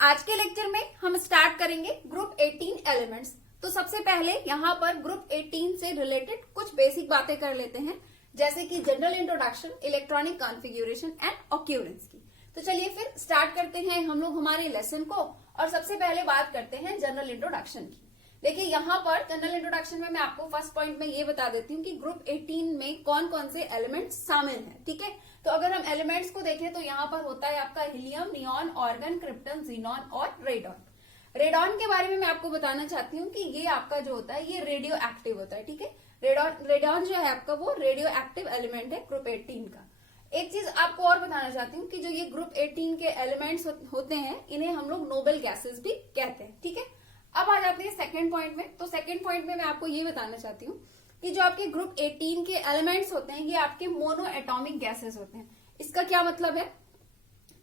आज के लेक्चर में हम स्टार्ट करेंगे ग्रुप 18 एलिमेंट्स। तो सबसे पहले यहाँ पर ग्रुप 18 से रिलेटेड कुछ बेसिक बातें कर लेते हैं, जैसे कि general introduction, electronic configuration and occurrence की। तो चलिए फिर स्टार्ट करते हैं हम लोग हमारे लेसन को, और सबसे पहले बात करते हैं जनरल इंट्रोडक्शन की। देखिए यहाँ पर जनरल इंट्रोडक्शन में मैं आपको फर्स्ट पॉइंट में ये बता देती हूँ कि ग्रुप 18 में कौन कौन से एलिमेंट्स शामिल हैं। ठीक है, तो अगर हम एलिमेंट्स को देखें तो यहाँ पर होता है आपका helium, neon, organ, krypton, xenon और रेडॉन। रेडॉन के बारे में मैं आपको बताना चाहती हूँ कि ये आपका जो होता है ये रेडियो एक्टिव होता है। ठीक है, रेडॉन जो है आपका वो रेडियो एक्टिव एलिमेंट है ग्रुप 18 का। एक चीज आपको और बताना चाहती हूँ कि जो ये ग्रुप 18 के एलिमेंट्स होते हैं इन्हें हम लोग नोबल गैसेस भी कहते हैं। ठीक है, अब आ जाते हैं सेकंड पॉइंट में। तो सेकंड पॉइंट में मैं आपको ये बताना चाहती हूँ कि जो आपके ग्रुप 18 के एलिमेंट्स होते हैं ये आपके मोनो एटॉमिक गैसेस होते हैं। इसका क्या मतलब है?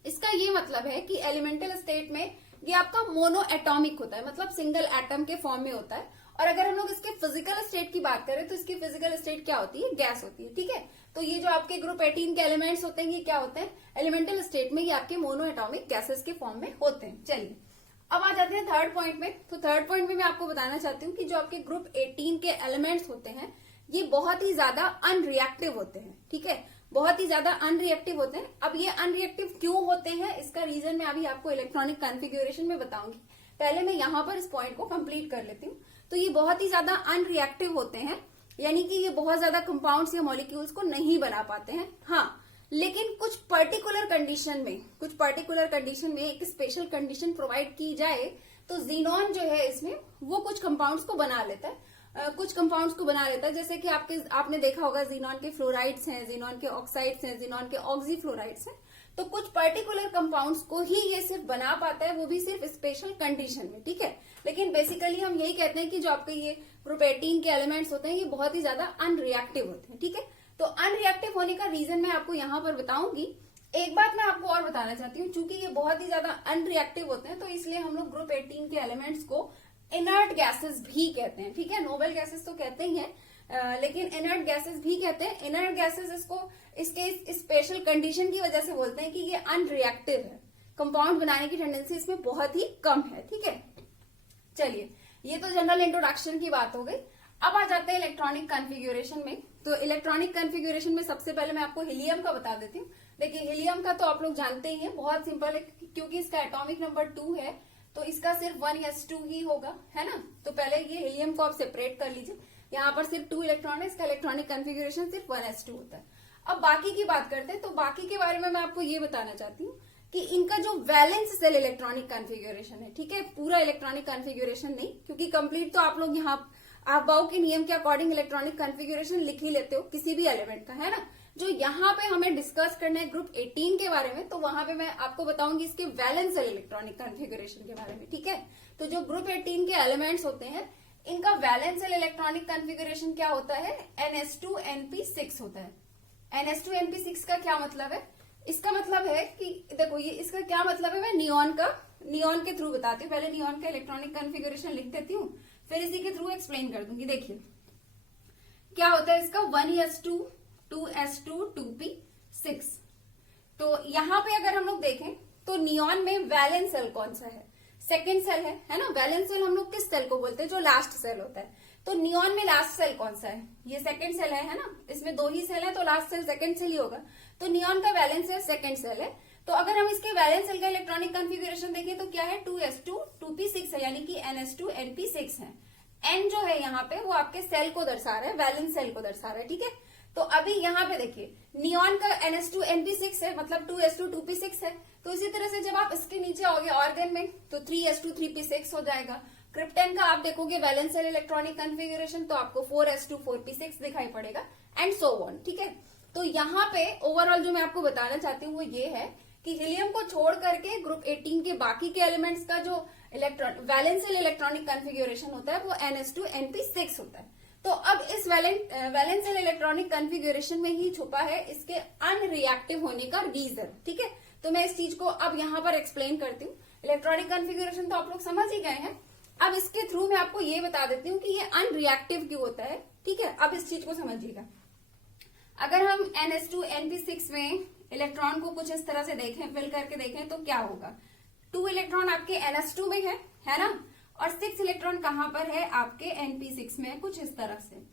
इसका ये मतलब है कि एलिमेंटल स्टेट में ये आपका मोनो एटॉमिक होता है, मतलब सिंगल एटम के फॉर्म में होता है। और अगर हम लोग इसके फिजिकल स्टेट की बात करें तो इसकी फिजिकल स्टेट क्या होती है? गैस होती है। ठीक है, तो ये जो आपके ग्रुप 18 के एलिमेंट्स होते हैं ये क्या होते हैं? एलिमेंटल स्टेट में ये आपके मोनो एटॉमिक गैसेस के फॉर्म में होते हैं। चलिए अब आ जाते हैं थर्ड पॉइंट में। तो थर्ड पॉइंट में मैं आपको बताना चाहती हूँ कि जो आपके ग्रुप 18 के एलिमेंट्स होते हैं ये बहुत ही ज्यादा अनरिएक्टिव होते हैं। ठीक है, बहुत ही ज्यादा अनरिएक्टिव होते हैं। अब ये अनरिएक्टिव क्यों होते हैं इसका रीजन मैं अभी आपको इलेक्ट्रॉनिक कॉन्फ़िगरेशन में बताऊंगी। पहले मैं यहाँ पर इस पॉइंट को कंप्लीट कर लेती हूँ। तो ये बहुत ही ज्यादा अनरिएक्टिव होते हैं, यानी कि ये बहुत ज्यादा कंपाउंड्स या मॉलिक्यूल्स को नहीं बना पाते हैं। हाँ, लेकिन कुछ पर्टिकुलर कंडीशन में एक स्पेशल कंडीशन प्रोवाइड की जाए तो जीनॉन जो है इसमें वो कुछ कंपाउंड्स को बना लेता है। जैसे कि आपने देखा होगा जीनॉन के फ्लोराइड्स हैं, जीनॉन के ऑक्साइड्स हैं, जीनॉन के ऑक्सीफ्लोराइड्स हैं। तो कुछ पर्टिकुलर कंपाउंड्स को ही ये सिर्फ बना पाता है, वो भी सिर्फ स्पेशल कंडीशन में। ठीक है, लेकिन बेसिकली हम यही कहते हैं कि जो आपके ये ग्रुप 18 के एलिमेंट्स होते हैं ये बहुत ही ज्यादा अनरिएक्टिव होते हैं। ठीक है, तो अनरिएक्टिव होने का रीजन मैं आपको यहाँ पर बताऊंगी। एक बात मैं आपको और बताना चाहती हूँ, चूंकि ये बहुत ही ज्यादा अनरिएक्टिव होते हैं तो इसलिए हम लोग ग्रुप 18 के एलिमेंट्स को इनर्ट गैसेस भी कहते हैं। ठीक है, नोबल गैसेस तो कहते ही हैं, लेकिन इनर्ट गैसेस भी कहते हैं। इनर्ट गैसेस इसको इसके स्पेशल कंडीशन की वजह से बोलते हैं कि ये अनरिएक्टिव है, कंपाउंड बनाने की टेंडेंसी इसमें बहुत ही कम है। ठीक है, चलिए ये तो जनरल इंट्रोडक्शन की बात हो गई। अब आ जाते हैं इलेक्ट्रॉनिक कॉन्फ़िगरेशन में। तो इलेक्ट्रॉनिक कॉन्फ़िगरेशन में सबसे पहले मैं आपको हीलियम का बता देती हूँ। देखिए हीलियम का तो आप लोग जानते ही हैं, बहुत सिंपल है, क्योंकि इसका एटॉमिक नंबर 2 है तो इसका सिर्फ 1s2 ही होगा, है ना। तो पहले ये हीलियम को आप सेपरेट कर लीजिए। यहाँ पर सिर्फ 2 इलेक्ट्रॉन है, इसका इलेक्ट्रॉनिक कॉन्फ़िगरेशन सिर्फ 1s2 होता है। अब बाकी की बात करते हैं। तो बाकी के बारे में मैं आपको ये बताना चाहती हूँ कि इनका जो वैलेंस सेल इलेक्ट्रॉनिक कॉन्फ़िगरेशन है, ठीक है, पूरा इलेक्ट्रॉनिक कॉन्फ़िगरेशन नहीं, क्योंकि कंप्लीट तो आप लोग यहाँ अफबाउ के नियम के अकॉर्डिंग इलेक्ट्रॉनिक कॉन्फ़िगरेशन लिख ही लेते हो किसी भी एलिमेंट का, है ना। जो यहाँ पे हमें डिस्कस करना है ग्रुप 18 के बारे में, तो वहां पे मैं आपको बताऊंगी इसके वैलेंस सेल इलेक्ट्रॉनिक कॉन्फ़िगरेशन के बारे में। ठीक है, तो जो ग्रुप 18 के एलिमेंट्स होते हैं इनका वैलेंस सेल इलेक्ट्रॉनिक कॉन्फ़िगरेशन क्या होता है? NS2NP6 होता है। NS2NP6 का क्या मतलब है? इसका मतलब है कि देखो ये इसका क्या मतलब है, मैं नियॉन के थ्रू बताती हूँ। पहले नियॉन का इलेक्ट्रॉनिक कॉन्फ़िगरेशन लिख देती हूँ, फिर इसी के थ्रू एक्सप्लेन कर दूंगी। देखिए क्या होता है इसका, 1s2 2s2 2p6। तो यहाँ पे अगर हम लोग देखें तो नियॉन में वैलेंस सेल कौन सा है? सेकेंड सेल है ना। वैलेंस सेल हम लोग किस सेल को बोलते हैं? जो लास्ट सेल होता है। तो नियॉन में लास्ट सेल कौन सा है? ये सेकेंड सेल है ना। इसमें 2 ही सेल है तो लास्ट सेल सेकेंड सेल ही होगा। तो नियॉन का वैलेंस सेल सेकेंड सेल है। तो अगर हम इसके वैलेंस सेल का इलेक्ट्रॉनिक कॉन्फ़िगरेशन देखें तो क्या है? 2s2 2p6 है, यानी कि NS2NP6 है। N जो है यहाँ पे वो आपके सेल को दर्शा रहा है, वैलेंस सेल को दर्शा रहा है। ठीक है, तो अभी यहाँ पे देखिए नियॉन का NS2NP6 है, मतलब 2s2 2p6 है। तो इसी तरह से जब आप इसके नीचे आओगे ऑर्गन में तो 3s2 3p6 हो जाएगा। क्रिप्टन का आप देखोगे वैलेंस सेल इलेक्ट्रॉनिक कॉन्फ़िगरेशन तो आपको 4s2 4p6 दिखाई पड़ेगा, एंड सो ऑन। ठीक है, तो यहाँ पे ओवरऑल जो मैं आपको बताना चाहती हूँ वो ये है कि हीलियम को छोड़ करके ग्रुप 18 के बाकी के एलिमेंट्स का जो वैलेंस सेल इलेक्ट्रॉनिक कॉन्फ़िगरेशन होता है वो NS2NP6 होता है। तो अब इस वैलेंस सेल इलेक्ट्रॉनिक कॉन्फ़िगरेशन में ही छुपा है इसके अनरिएक्टिव होने का रीजन। ठीक है, तो मैं इस चीज को अब यहाँ पर एक्सप्लेन करती हूँ। इलेक्ट्रॉनिक कॉन्फ़िगरेशन तो आप लोग समझ ही गए हैं। अब इसके थ्रू मैं आपको ये बता देती हूँ कि ये अनरिएक्टिव क्यों होता है। ठीक है, अब इस चीज को समझिएगा। अगर हम NS2NP6 में इलेक्ट्रॉन को कुछ इस तरह से देखें, फिल करके देखें तो क्या होगा? 2 इलेक्ट्रॉन आपके NH2 में है ना, और 6 इलेक्ट्रॉन कहां पर है, आपके NP6 में है, कुछ इस तरह से।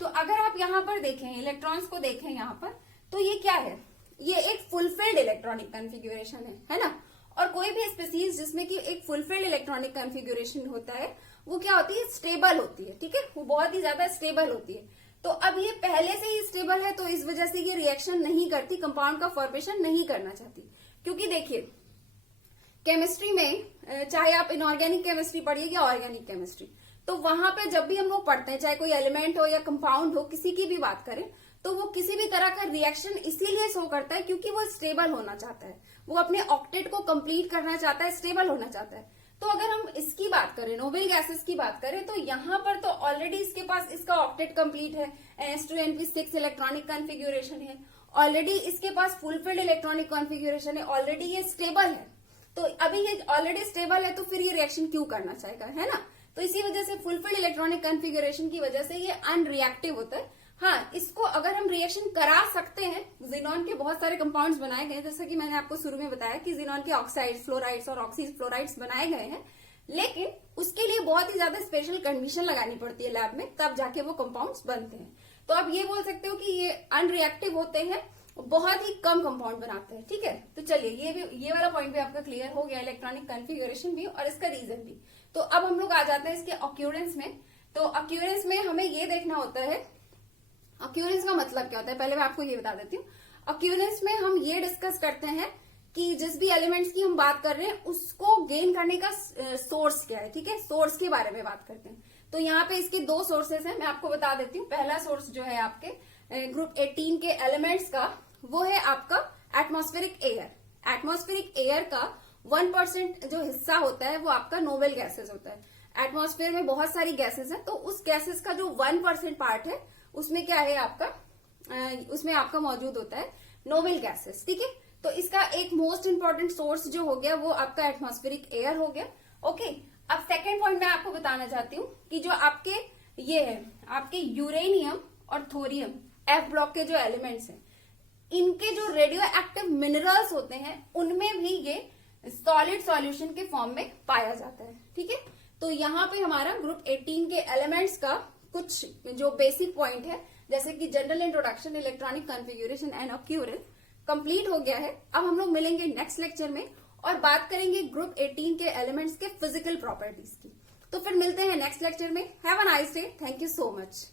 तो अगर आप यहाँ पर देखें, इलेक्ट्रॉन्स को देखें यहाँ पर, तो ये क्या है, ये एक फुलफिल्ड इलेक्ट्रॉनिक कॉन्फ़िगरेशन है ना। और कोई भी स्पीसीज जिसमें कि एक फुलफिल्ड इलेक्ट्रॉनिक कॉन्फ़िगरेशन होता है, वो क्या होती है, स्टेबल होती है, ठीक है, वो बहुत ही ज्यादा स्टेबल होती है। तो अब ये पहले से ही स्टेबल है, तो इस वजह से ये रिएक्शन नहीं करती, कंपाउंड का फॉर्मेशन नहीं करना चाहती। क्योंकि देखिए केमिस्ट्री में, चाहे आप इनऑर्गेनिक केमिस्ट्री पढ़िए या ऑर्गेनिक केमिस्ट्री, तो वहां पे जब भी हम लोग पढ़ते हैं, चाहे कोई एलिमेंट हो या कंपाउंड हो, किसी की भी बात करें, तो वो किसी भी तरह का रिएक्शन इसीलिए शो करता है क्योंकि वो स्टेबल होना चाहता है, वो अपने ऑक्टेट को कंप्लीट करना चाहता है, स्टेबल होना चाहता है। तो अगर हम इसकी बात करें, नोबेल गैसेस की बात करें, तो यहाँ पर तो ऑलरेडी इसके पास इसका ऑक्टेट कंप्लीट है, NH2NP6 इलेक्ट्रॉनिक कॉन्फ़िगरेशन है, ऑलरेडी इसके पास फुलफिल्ड इलेक्ट्रॉनिक कॉन्फ़िगरेशन है, ऑलरेडी ये स्टेबल है। तो अभी ये ऑलरेडी स्टेबल है, तो फिर ये रिएक्शन क्यों करना चाहेगा, है ना। तो इसी वजह से फुलफिल्ड इलेक्ट्रॉनिक कॉन्फ़िगरेशन की वजह से ये अनरिएक्टिव होता है। हाँ, इसको अगर हम रिएक्शन करा सकते हैं, जिनॉन के बहुत सारे कंपाउंड्स बनाए गए, जैसा कि मैंने आपको शुरू में बताया कि जिनॉन के ऑक्साइड्स, फ्लोराइड्स और ऑक्सी फ्लोराइड्स बनाए गए हैं, लेकिन उसके लिए बहुत ही ज्यादा स्पेशल कंडीशन लगानी पड़ती है लैब में, तब जाके वो कंपाउंड्स बनते हैं। तो आप ये बोल सकते हो कि ये अनरिएक्टिव होते हैं, बहुत ही कम कंपाउंड बनाते हैं, ठीक है। तो चलिए ये वाला पॉइंट भी आपका क्लियर हो गया, इलेक्ट्रॉनिक कॉन्फ़िगरेशन भी और इसका रीजन भी। तो अब हम लोग आ जाते हैं इसके ऑक्यूरेंस में। तो ऑक्यूरेंस में हमें ये देखना होता है, ऑक्यूरेंस का मतलब क्या होता है, पहले मैं आपको ये बता देती हूँ। ऑक्यूरेंस में हम ये डिस्कस करते हैं कि जिस भी एलिमेंट्स की हम बात कर रहे हैं, उसको गेन करने का सोर्स क्या है, ठीक है, सोर्स के बारे में बात करते हैं। तो यहाँ पे इसके 2 सोर्सेस हैं, मैं आपको बता देती हूँ। पहला सोर्स जो है आपके ग्रुप 18 के एलिमेंट्स का, वो है आपका एटमॉस्फेरिक एयर। एटमॉस्फेरिक एयर का 1% जो हिस्सा होता है वो आपका नोबेल गैसेस होता है। एटमॉस्फेयर में बहुत सारी गैसेस हैं, तो उस गैसेस का जो 1% पार्ट है, उसमें क्या है आपका, उसमें आपका मौजूद होता है नोबेल गैसेस, ठीक है। तो इसका एक मोस्ट इंपॉर्टेंट सोर्स जो हो गया वो आपका एटमॉस्फेरिक एयर हो गया। ओके, अब सेकेंड पॉइंट मैं आपको बताना चाहती हूँ कि जो आपके ये है, आपके यूरेनियम और थोरियम, F ब्लॉक के जो एलिमेंट्स हैं, इनके जो रेडियो एक्टिव मिनरल्स होते हैं, उनमें भी ये सॉलिड सॉल्यूशन के फॉर्म में पाया जाता है, ठीक है। तो यहाँ पे हमारा ग्रुप 18 के एलिमेंट्स का कुछ जो बेसिक पॉइंट है, जैसे कि general introduction, electronic configuration and occurrence, complete हो गया है। अब हम लोग मिलेंगे नेक्स्ट लेक्चर में और बात करेंगे ग्रुप 18 के एलिमेंट्स के फिजिकल प्रॉपर्टीज की। तो फिर मिलते हैं नेक्स्ट लेक्चर में। Have a nice day, thank you so much.